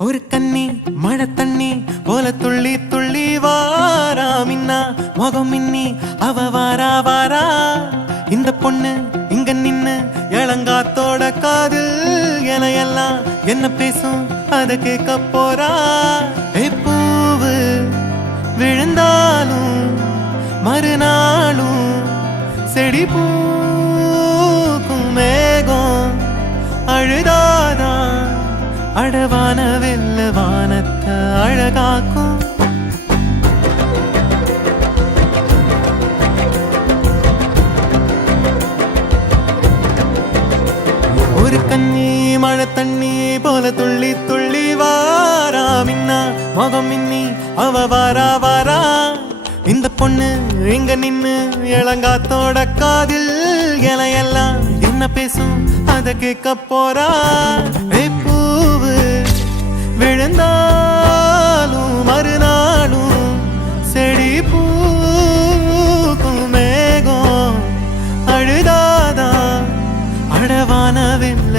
ஒரு கண்ணி மழை தண்ணி போல துள்ளி துள்ளி வாரா மின்னா முகம் மின்னி அவ வாரா வாரா. இந்த பொண்ணு இங்க நின்னு இளங்காத்தோட காதில் எல்லாம் என்ன பேசும் அத கேட்க போறா. பூவு விழுந்தாலும் மறுநாளும் செடி பூக்கும் மேகம் அழுதாதான் அடவான வெல்ல வானத்தை அழகாக்கும். ஒரு கண்ணி மழை தண்ணி போல துள்ளி துள்ளி வாரா மின்னா முகம் மின்னி அவ வாரா வாரா. இந்த பொண்ணு இங்க நின்னு இளங்காத்தோட காதில் எல்லாம் என்ன பேசும் அத கேட்க போறா. பூவு விழுந்தாலும் மறுநாளும் செடி பூக்கும் மேகம் அழுதாதான் அடவான வெல்ல